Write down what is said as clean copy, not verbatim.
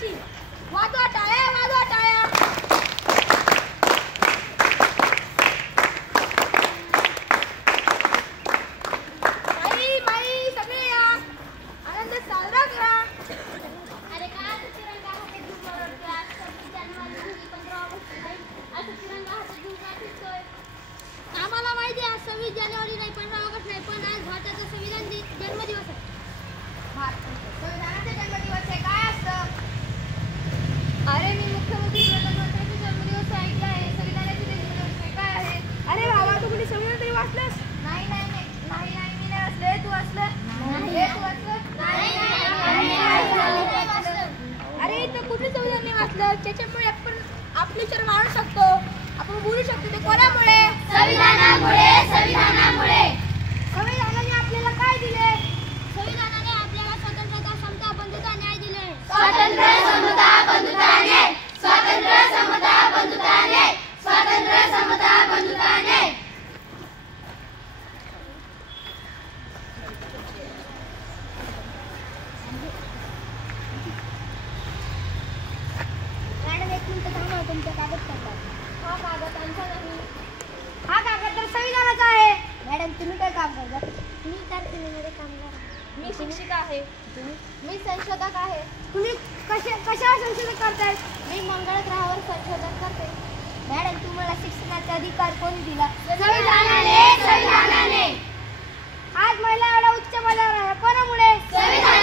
दिनाची वाजवा टाळ्या, वाजवा टाळ्या. बाई सगळे या, आनंद साजरा करा. अरे काय तिरंगा हातात घेऊन ओरडतोय? 26 जानेवारी 15 ऑगस्ट नाही, असं तिरंगा हातात घेऊन का फिरतोय? आम्हाला माहिती आहे 26 जानेवारी नाही, 15 ऑगस्ट नाही, पण आज भारताचा संविधान जन्मदिवस आहे. संविधानाचा जन्मदिवस आहे, काय असतं? अरे मी मुख्यमंत्री प्रधानमंत्र्यांचा जन्मदिवस ऐकला आहे. संविधानाचे जन्मदिवस काय आहे? अरे बाबा तू कुठे संविधान तरी वाचलंस? नाही मी नाही वाचले. तू वाचलं? नाही. तू वाचलं? अरे इथं कुठे संविधान नाही वाचलं, त्याच्यामुळे आपण आपले विचार मांडू शकतो, आपण बोलू शकतो. ते कोणामुळे? संविधानामुळे. संविधानाने आपल्याला काय दिले? संविधानाने आपल्याला स्वतंत्रता, समता, बंधुता, न्याय दिले. स्वातंत्र्य, समता, बंधुता, न्याय. स्वातंत्र्य, समता, बंधुता, न्याय. स्वातंत्र्य, समता, बंधुता, न्याय. मॅडम एक मिनिट थांबा, तुमचा कागद काढा. हा कागद आमचा नाही. हा कागद तर संविधानाचा आहे. मॅडम तुम्ही काय काम करता? मी कारखान्यामध्ये काम करते. मी शिक्षिका आहे. मी संशोधक आहे. तुम्ही कशावर संशोधन करताय? मी मंगळ ग्रहावर संशोधन करते. मॅडम तुम्हाला शिक्षणाचा अधिकार कोणी दिला? संविधानाने. आज महिला एवढ्या उच्च पदावर आहे कोणामुळे? संविधानाने.